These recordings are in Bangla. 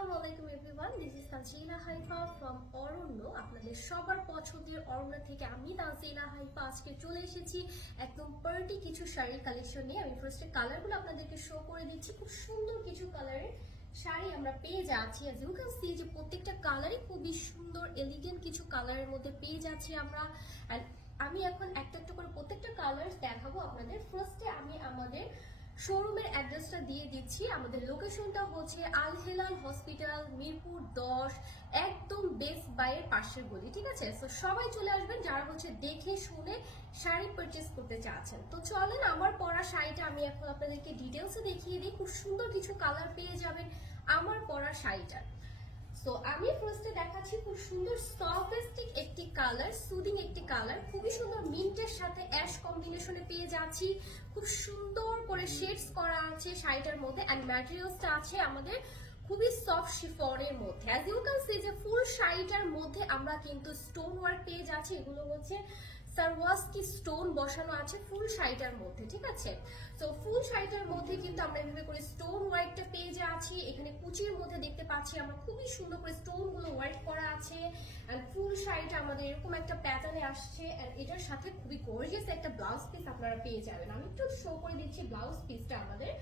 আসসালামু আলাইকুম everyone, this is Tanjila Haifa from Aranya. আপনাদের সবার পছন্দের অরণ্য থেকে আমি তানজিলা হাইফা আজকে চলে এসেছি একদম পার্টি কিছু শাড়ির কালেকশন নিয়ে। আমি ফার্স্টে কালারগুলো আপনাদেরকে শো করে দিচ্ছি। খুব সুন্দর কিছু কালারের শাড়ি আমরা পেয়ে যাচ্ছি। অ্যাজ ইউ ক্যান সি যে প্রত্যেকটা কালারই খুবই সুন্দর এলিগেন্ট কিছু কালারের মধ্যে পেয়ে যাচ্ছি আমরা। অ্যান্ড আমি এখন একটা একটা করে প্রত্যেকটা কালার দেখাবো আপনাদের। ফার্স্টে আমি আমাদের শোরুমের অ্যাড্রেসটা দিয়ে দিচ্ছি। আমাদের লোকেশনটা হচ্ছে আল হেলাল হসপিটাল, মিরপুর 10, একদম বেস্ট বাইয়ের পাশের গলি। ঠিক আছে, তো সবাই চলে আসবেন যারা হচ্ছে দেখে শুনে শাড়ি পারচেস করতে চাচ্ছেন। তো চলেন, আমার পরা শাড়িটা আমি এখন আপনাদেরকে ডিটেলসে দেখিয়ে দিই। খুব সুন্দর কিছু কালার পেয়ে যাবেন আমার পরা শাড়িটার। সো আমি ফার্স্টে দেখাচ্ছি খুব সুন্দর সফিস্টিক একটি কালার, সুদিং একটি কালার, খুবই সুন্দর মিন্টের সাথে অ্যাশ কম্বিনেশনে পেয়ে যাচ্ছি। খুব সুন্দর করে শেডস করা আছে শাড়িটার মধ্যে অ্যান্ড ম্যাটেরিয়ালসটা আছে আমাদের খুবই সফট শিফনের মধ্যে। অ্যাজ ইউ ক্যান সি যে ফুল শাড়িটার মধ্যে আমরা কিন্তু স্টোন ওয়ার্ক পেয়ে যাচ্ছি। এগুলো হচ্ছে সারওয়াস্কি স্টোন বসানো আছে ফুল শাড়িটার মধ্যে। ঠিক আছে, তো ফুল শাড়িটার মধ্যে কিন্তু আমরা এভাবে করে স্টোন ওয়ার্কটা পেয়ে যাচ্ছি। এখানে কুচির মধ্যে দেখতে পাচ্ছি আমরা খুবই সুন্দর করে স্টোন গুলো ওয়ার্ক করা আছে। এন্ড ফুল শাড়িটা আমাদের এরকম একটা প্যাটার্নে আসছে এন্ড এটার সাথে খুবই গর্জিয়াস একটা ব্লাউজ পিস আপনারা পেয়ে যাবেন। আমি একটু শো করে দিচ্ছি ব্লাউজ পিসটা আমাদের।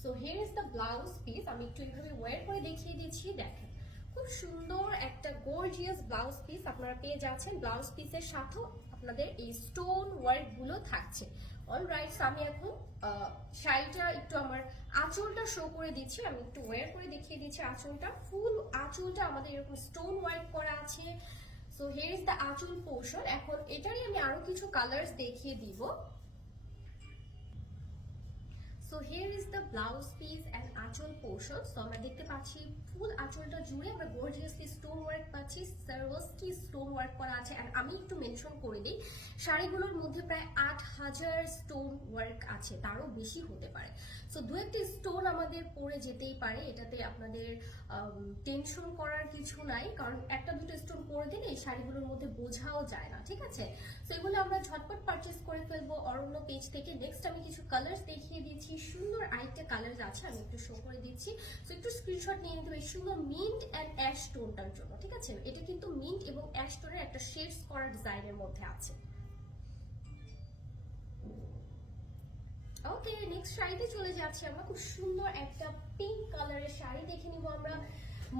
So here is the blouse piece. আমি একটু এইভাবে ওয়ার করে দেখিয়ে দিচ্ছি। দেখেন, খুব সুন্দর একটা গর্জিয়াস ব্লাউজ পিস আপনারা পেয়ে যাচ্ছেন। ব্লাউজ পিসের সাথেও আপনাদের এই স্টোন ওয়ার্ক গুলো থাকছে। অলরাইট, আমি এখন শাড়িটা একটু আমার আঁচলটা শো করে দিচ্ছি। আমি একটু ওয়ার করে দেখিয়ে দিচ্ছি আঁচলটা। ফুল আঁচলটা আমাদের এরকম স্টোন ওয়ার্ক করা আছে। সো হিয়ার ইজ দ্য আঁচল পোর্শন। এখন এটারই আমি আরো কিছু কালার্স দেখিয়ে দিব। So here is the blouse piece and আঁচল পোর্শন। সো আমরা দেখতে পাচ্ছি ফুল আঁচলটা জুড়ে আমরা গর্জিয়াসলি স্টোন ওয়ার্ক পাচ্ছি। সারওয়াস্কি স্টোন ওয়ার্ক করা আছে। অ্যান্ড আমি একটু মেনশন করে দিই, শাড়িগুলোর মধ্যে প্রায় 8000 স্টোন ওয়ার্ক আছে, তারও বেশি হতে পারে। সো দু একটি স্টোন আমাদের পড়ে যেতেই পারে, এটাতে আপনাদের টেনশন করার কিছু নাই, কারণ একটা দুটো স্টোন পরে দিলে এই শাড়িগুলোর মধ্যে বোঝাও যায় না। ঠিক আছে, সো এগুলো আমরা ঝটপট পারচেস করে ফেলবো অরণ্য পেজ থেকে। নেক্সট আমি কিছু কালার্স দেখিয়ে দিচ্ছি। সুন্দর আরেকটা কালার আছে, আমি একটু শো করে দিচ্ছি। সো একটু স্ক্রিনশট নিয়ে নিতে হবে সুন্দর মিন্ট অ্যান্ড অ্যাশ টোনটার জন্য। ঠিক আছে, এটা কিন্তু মিন্ট এবং অ্যাশ টোনের একটা শেডস করা ডিজাইনের মধ্যে আছে। ওকে, নেক্সট শাড়িতে চলে যাচ্ছি আমরা। খুব সুন্দর একটা পিঙ্ক কালারের শাড়ি দেখে নিব আমরা।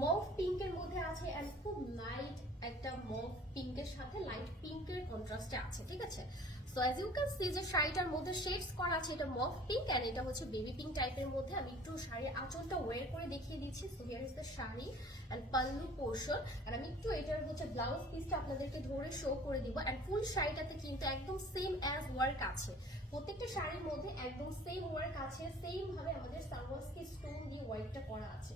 মভ পিঙ্কের মধ্যে আছে এন্ড খুব লাইট একটা মভ পিঙ্কের সাথে লাইট পিঙ্কের কন্ট্রাস্টে আছে। ঠিক আছে, so as you can see যে শাড়িটার মধ্যে শেডস করা আছে, এটা মভ পিঙ্ক এন্ড এটা হচ্ছে বেবি পিঙ্ক টাইপের মধ্যে। আমি একটু শাড়ির আঁচলটা ওয়ার করে দেখিয়ে দিচ্ছি। So here is the sari and pallu portion. And আমি একটু এটার হচ্ছে ব্লাউজ পিসটা আপনাদেরকে ধরে শো করে দিব। এন্ড ফুল শাড়িটাতে কিন্তু একদম সেম অ্যাজ ওয়ার্ক আছে, প্রত্যেকটা শাড়ির মধ্যে একদম সেম ওয়ার্ক আছে, সেম ভাবে আমাদের সারওয়াস্কি স্টোন দিয়ে ওয়ার্কটা করা আছে।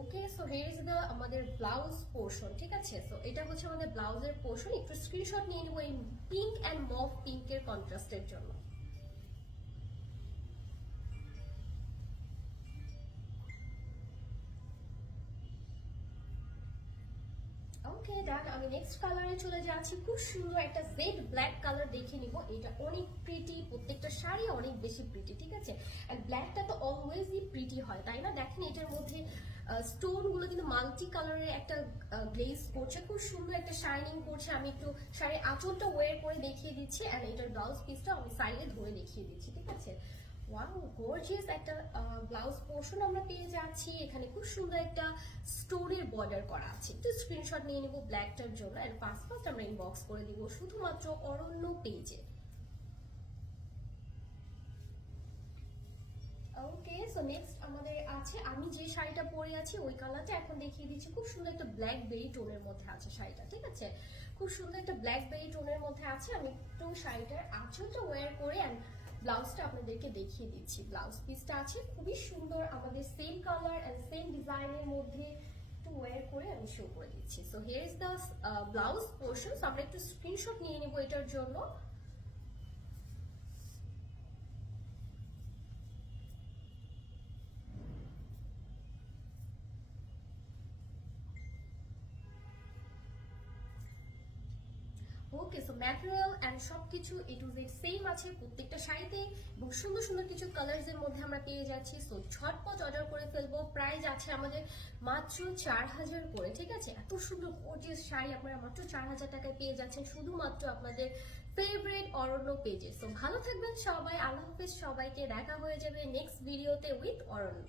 ওকে, সো হিয়ার ইজ দ্য আমাদের ব্লাউজ পোর্শন। ঠিক আছে, সো এটা হচ্ছে আমাদের ব্লাউজের পোর্শন। একটু স্ক্রিনশট নিয়ে নেবো এই পিঙ্ক অ্যান্ড মভ পিঙ্কের কন্ট্রাস্টের জন্য। ওকে ডান, আমি নেক্সট কালারে চলে যাচ্ছি। খুব সুন্দর একটা জেড ব্ল্যাক কালার দেখে নিব। এটা অনেক প্রিটি, প্রত্যেকটা শাড়ি অনেক বেশি প্রিটি। ঠিক আছে, আর ব্ল্যাকটা তো অলওয়েজই প্রিটি হয়, তাই না? দেখেন এটার মধ্যে স্টোন গুলো কিন্তু মাল্টি কালারের একটা গ্লেজ করছে, খুব সুন্দর একটা শাইনিং করছে। আমি একটু শাড়ির আঁচলটা ওয়ার করে দেখিয়ে দিচ্ছি এন্ড এটার ব্লাউজ পিসটা আমি সাইডে ধরে দেখিয়ে দিচ্ছি। ঠিক আছে, ওয়াও, গর্জিয়াস একটা ব্লাউজ পোর্শন আমরা পেয়ে যাচ্ছি। এখানে খুব সুন্দর একটা স্টোনের বর্ডার করা আছে। একটু স্ক্রিনশট নিয়ে নেব ব্ল্যাকটার জন্য এন্ড ফার্স্ট আমরা ইনবক্স করে দিব শুধুমাত্র অরণ্য পেজে। ওকে, সো নেক্সট আমাদের আছে, আমি যে শাড়িটা পরে আছি ওই কালারটা এখন দেখিয়ে দিচ্ছি। খুব সুন্দর একটা ব্ল্যাক বেরি টোনের মধ্যে আছে শাড়িটা। ঠিক আছে, খুব সুন্দর একটা ব্ল্যাক বেরি টোনের মধ্যে আছে। আমি একটু শাড়িটার আঁচলটা ওয়্যার করে এন্ড ব্লাউজটা আপনাদেরকে দেখিয়ে দিচ্ছি। ব্লাউজ পিসটা আছে খুবই সুন্দর আমাদের সেম কালার এন্ড সেম ডিজাইনের মধ্যে, একটু ওয়্যার করে আমি শো করে দিচ্ছি। So here is the blouse portion. আমরা একটু স্ক্রিনশট নিয়ে নেবো এটার জন্য। ওকে, সো ম্যাটেরিয়াল এন্ড সবকিছু এ টু জেড সেম আছে প্রত্যেকটা শাড়িতে এবং সুন্দর সুন্দর সুন্দর কিছু কালার্স এর মধ্যে আমরা পেয়ে যাচ্ছি। সো ঝটপট অর্ডার করে ফেলবো। প্রাইস আছে আমাদের মাত্র 4000 করে, ঠিক আছে? এত সুন্দর গর্জিয়াস শাড়ি আপনারা মাত্র 4000 টাকায় পেয়ে যাচ্ছেন শুধুমাত্র আপনাদের ফেভারিট অরণ্য পেজে। সো ভালো থাকবেন সবাই, আল্লাহ হাফেজ সবাইকে, দেখা হয়ে যাবে নেক্সট ভিডিওতে উইথ অরণ্য।